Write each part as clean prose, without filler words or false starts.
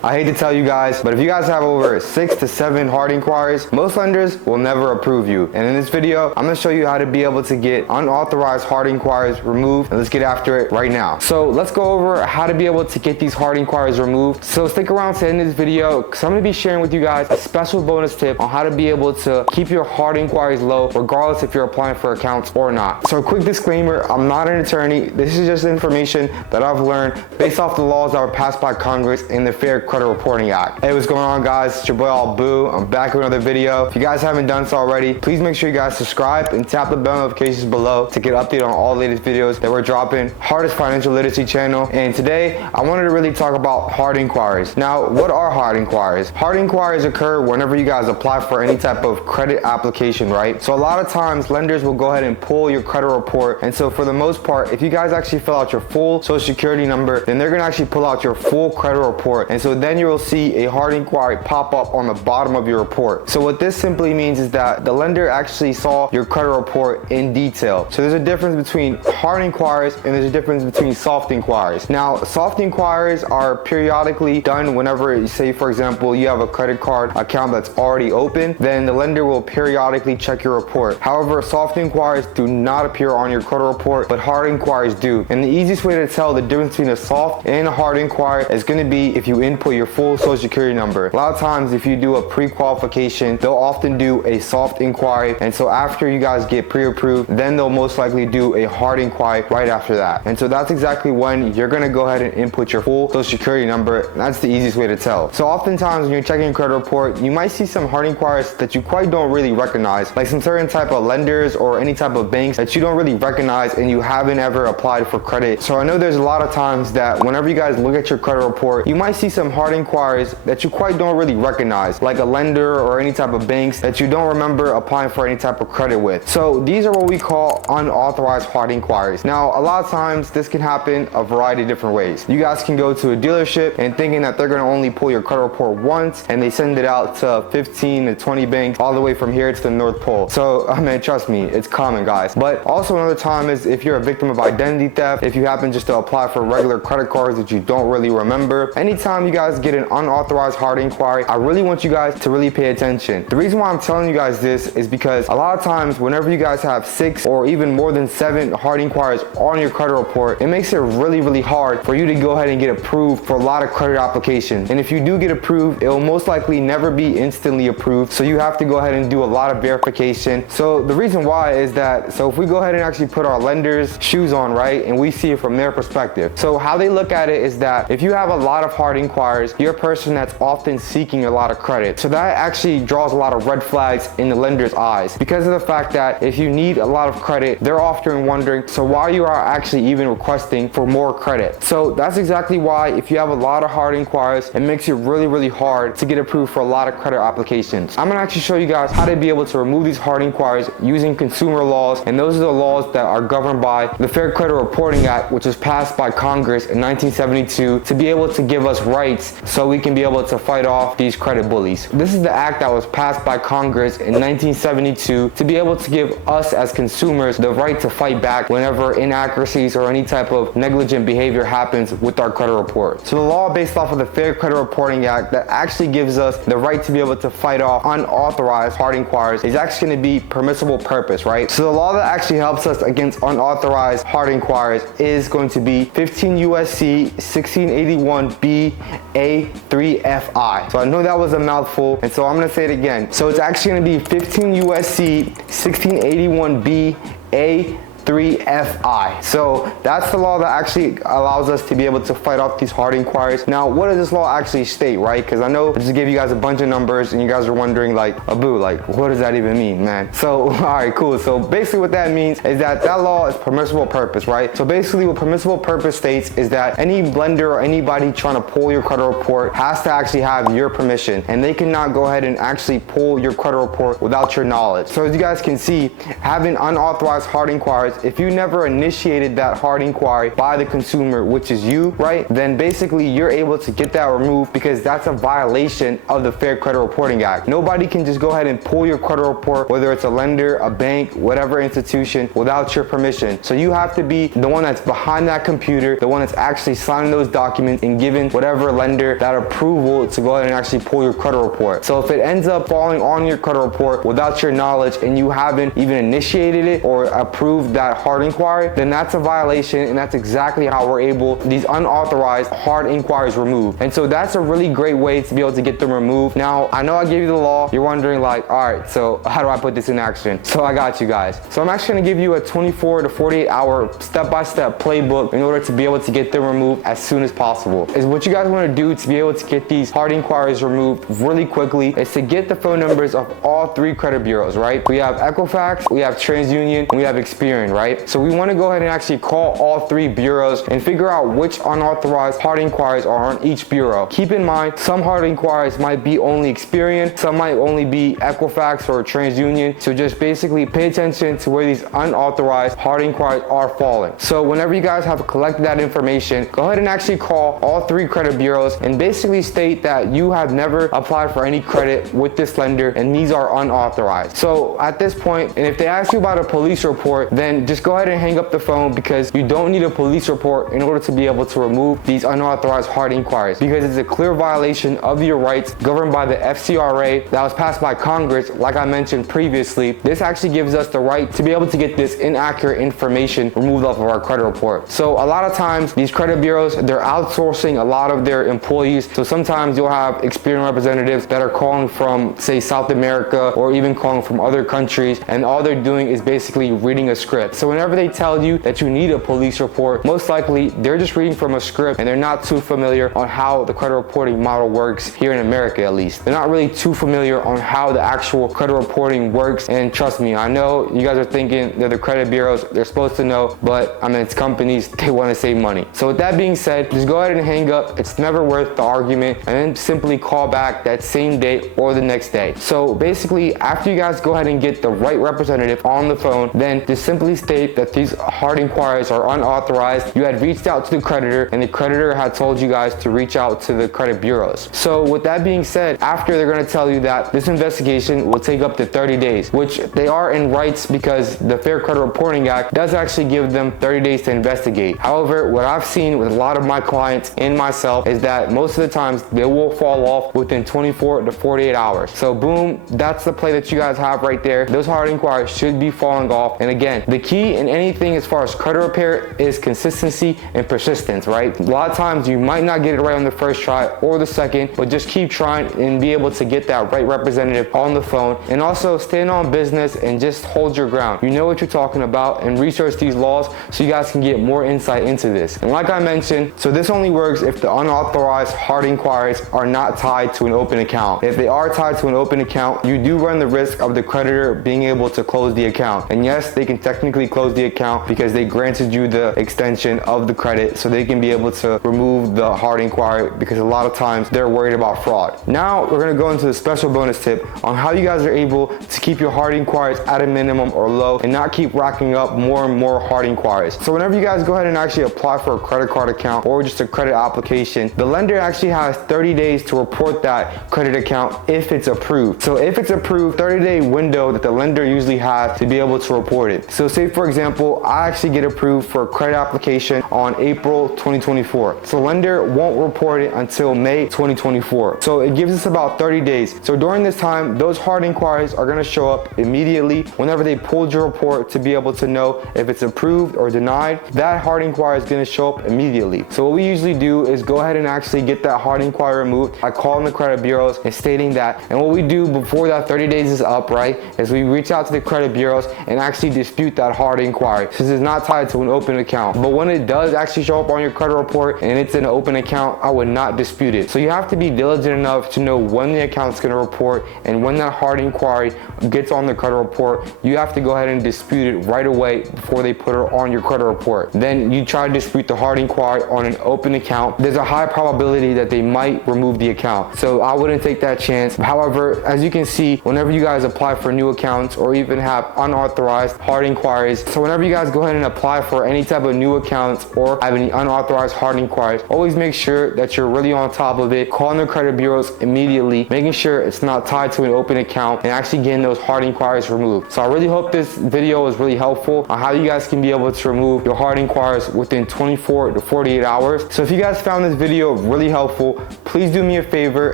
I hate to tell you guys, but if you guys have over 6 to 7 hard inquiries, most lenders will never approve you. And in this video, I'm gonna show you how to be able to get unauthorized hard inquiries removed. And let's get after it right now. So let's go over how to be able to get these hard inquiries removed. So stick around to the end of this video, because I'm gonna be sharing with you guys a special bonus tip on how to be able to keep your hard inquiries low, regardless if you're applying for accounts or not. So a quick disclaimer, I'm not an attorney. This is just information that I've learned based off the laws that were passed by Congress in the Fair Credit Reporting Act. Hey, what's going on, guys? It's your boy All Boo. I'm back with another video. If you guys haven't done so already, please make sure you guys subscribe and tap the bell notifications below to get updated on all the latest videos that we're dropping. Hardest financial literacy channel. And today, I wanted to really talk about hard inquiries. Now, what are hard inquiries? Hard inquiries occur whenever you guys apply for any type of credit application, right? So a lot of times, lenders will go ahead and pull your credit report. And so for the most part, if you guys actually fill out your full social security number, then they're gonna actually pull out your full credit report. And so then you'll see a hard inquiry pop up on the bottom of your report. So what this simply means is that the lender actually saw your credit report in detail. So there's a difference between hard inquiries and there's a difference between soft inquiries. Now, soft inquiries are periodically done whenever, say for example, you have a credit card account that's already open, then the lender will periodically check your report. However, soft inquiries do not appear on your credit report, but hard inquiries do. And the easiest way to tell the difference between a soft and a hard inquiry is going to be if you input your full social security number. A lot of times if you do a pre-qualification, they'll often do a soft inquiry, and so after you guys get pre-approved, then they'll most likely do a hard inquiry right after that. And so that's exactly when you're going to go ahead and input your full social security number. That's the easiest way to tell. So oftentimes when you're checking your credit report, you might see some hard inquiries that you quite don't really recognize, like some certain type of lenders or any type of banks that you don't really recognize and you haven't ever applied for credit. So I know there's a lot of times that whenever you guys look at your credit report, you might see some hard inquiries that you quite don't really recognize, like a lender or any type of banks that you don't remember applying for any type of credit with. So these are what we call unauthorized hard inquiries. Now, a lot of times this can happen a variety of different ways. You guys can go to a dealership and thinking that they're going to only pull your credit report once, and they send it out to 15 to 20 banks all the way from here to the North Pole. So I mean, trust me, it's common, guys. But also another time is if you're a victim of identity theft, if you happen just to apply for regular credit cards that you don't really remember. Anytime you guys get an unauthorized hard inquiry, I really want you guys to really pay attention. The reason why I'm telling you guys this is because a lot of times whenever you guys have 6 or even more than 7 hard inquiries on your credit report, it makes it really hard for you to go ahead and get approved for a lot of credit applications. And if you do get approved, it will most likely never be instantly approved. So you have to go ahead and do a lot of verification. So the reason why is that, so if we go ahead and actually put our lender's shoes on, right, and we see it from their perspective. So how they look at it is that if you have a lot of hard inquiries, you're a person that's often seeking a lot of credit. So that actually draws a lot of red flags in the lender's eyes, because of the fact that if you need a lot of credit, they're often wondering, so why you are actually even requesting for more credit. So that's exactly why if you have a lot of hard inquiries, it makes it really hard to get approved for a lot of credit applications. I'm gonna actually show you guys how to be able to remove these hard inquiries using consumer laws, and those are the laws that are governed by the Fair Credit Reporting Act, which was passed by Congress in 1972 to be able to give us rights so we can be able to fight off these credit bullies. This is the act that was passed by Congress in 1972 to be able to give us as consumers the right to fight back whenever inaccuracies or any type of negligent behavior happens with our credit report. So the law based off of the Fair Credit Reporting Act that actually gives us the right to be able to fight off unauthorized hard inquiries is actually going to be permissible purpose, right? So the law that actually helps us against unauthorized hard inquiries is going to be 15 USC 1681 B A3FI. So I know that was a mouthful, and so I'm going to say it again. So it's actually going to be 15 USC 1681 B A3FI. So that's the law that actually allows us to be able to fight off these hard inquiries. Now, what does this law actually state, right? Because I know I just gave you guys a bunch of numbers and you guys are wondering like, Abu, like, what does that even mean, man? So, all right, cool. So basically what that means is that that law is permissible purpose, right? So basically what permissible purpose states is that any lender or anybody trying to pull your credit report has to actually have your permission, and they cannot go ahead and actually pull your credit report without your knowledge. So as you guys can see, having unauthorized hard inquiries unauthorized, if you never initiated that hard inquiry by the consumer, which is you, right, then basically you're able to get that removed because that's a violation of the Fair Credit Reporting Act. Nobody can just go ahead and pull your credit report, whether it's a lender, a bank, whatever institution, without your permission. So you have to be the one that's behind that computer, the one that's actually signing those documents and giving whatever lender that approval to go ahead and actually pull your credit report. So if it ends up falling on your credit report without your knowledge and you haven't even initiated it or approved that hard inquiry, then that's a violation, and that's exactly how we're able these unauthorized hard inquiries removed. And so that's a really great way to be able to get them removed. Now, I know I gave you the law. You're wondering like, all right, so how do I put this in action? So I got you guys. So I'm actually gonna give you a 24 to 48 hour step-by-step playbook in order to be able to get them removed as soon as possible. Is what you guys wanna do to be able to get these hard inquiries removed really quickly is to get the phone numbers of all 3 credit bureaus, right? We have Equifax, we have TransUnion, and we have Experian, right? So we wanna go ahead and actually call all 3 bureaus and figure out which unauthorized hard inquiries are on each bureau. Keep in mind, some hard inquiries might be only Experian, some might only be Equifax or TransUnion. So just basically pay attention to where these unauthorized hard inquiries are falling. So whenever you guys have collected that information, go ahead and actually call all 3 credit bureaus and basically state that you have never applied for any credit with this lender and these are unauthorized. So at this point, and if they ask you about a police report, then just go ahead and hang up the phone because you don't need a police report in order to be able to remove these unauthorized hard inquiries, because it's a clear violation of your rights governed by the FCRA that was passed by Congress. Like I mentioned previously, this actually gives us the right to be able to get this inaccurate information removed off of our credit report. So a lot of times these credit bureaus, they're outsourcing a lot of their employees. So sometimes you'll have experienced representatives that are calling from, say, South America or even calling from other countries, and all they're doing is basically reading a script. So whenever they tell you that you need a police report, most likely they're just reading from a script and they're not too familiar on how the credit reporting model works here in America, at least. They're not really too familiar on how the actual credit reporting works. And trust me, I know you guys are thinking they're the credit bureaus, they're supposed to know, but I mean, it's companies, they want to save money. So with that being said, just go ahead and hang up. It's never worth the argument, and then simply call back that same day or the next day. So basically, after you guys go ahead and get the right representative on the phone, then just simply state that these hard inquiries are unauthorized. You had reached out to the creditor and the creditor had told you guys to reach out to the credit bureaus. So with that being said, after they're going to tell you that this investigation will take up to 30 days, which they are in rights because the Fair Credit Reporting Act does actually give them 30 days to investigate. However, what I've seen with a lot of my clients and myself is that most of the times they will fall off within 24 to 48 hours. So boom, that's the play that you guys have right there. Those hard inquiries should be falling off. And again, the key in anything as far as credit repair is consistency and persistence, right? A lot of times you might not get it right on the first try or the second, but just keep trying and be able to get that right representative on the phone. And also stand on business and just hold your ground. You know what you're talking about, and research these laws so you guys can get more insight into this. And like I mentioned, so this only works if the unauthorized hard inquiries are not tied to an open account. If they are tied to an open account, you do run the risk of the creditor being able to close the account. And yes, they can technically close the account because they granted you the extension of the credit, so they can be able to remove the hard inquiry, because a lot of times they're worried about fraud. Now we're going to go into the special bonus tip on how you guys are able to keep your hard inquiries at a minimum or low and not keep racking up more and more hard inquiries. So whenever you guys go ahead and actually apply for a credit card account or just a credit application, the lender actually has 30 days to report that credit account if it's approved. So if it's approved, 30-day window that the lender usually has to be able to report it. So say for example, I actually get approved for a credit application on April 2024. So lender won't report it until May 2024. So it gives us about 30 days. So during this time, those hard inquiries are going to show up immediately whenever they pulled your report to be able to know if it's approved or denied. That hard inquiry is going to show up immediately. So what we usually do is go ahead and actually get that hard inquiry removed by calling the credit bureaus and stating that. And what we do before that 30 days is up, right, is we reach out to the credit bureaus and actually dispute that hard inquiry, since it's not tied to an open account. But when it does actually show up on your credit report and it's an open account, I would not dispute it. So you have to be diligent enough to know when the account's going to report, and when that hard inquiry gets on the credit report, you have to go ahead and dispute it right away before they put it on your credit report. Then you try to dispute the hard inquiry on an open account. There's a high probability that they might remove the account, so I wouldn't take that chance. However, as you can see, whenever you guys apply for new accounts or even have unauthorized hard inquiries inquiries. So whenever you guys go ahead and apply for any type of new accounts or have any unauthorized hard inquiries, always make sure that you're really on top of it, calling the credit bureaus immediately, making sure it's not tied to an open account, and actually getting those hard inquiries removed. So I really hope this video was really helpful on how you guys can be able to remove your hard inquiries within 24 to 48 hours. So if you guys found this video really helpful, please do me a favor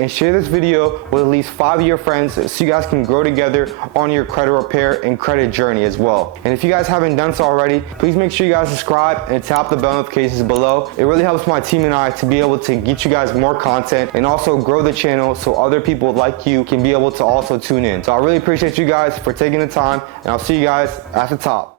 and share this video with at least 5 of your friends so you guys can grow together on your credit repair and credit journey as well. And if you guys haven't done so already, please make sure you guys subscribe and tap the bell notifications below. It really helps my team and I to be able to get you guys more content and also grow the channel so other people like you can be able to also tune in. So I really appreciate you guys for taking the time, and I'll see you guys at the top.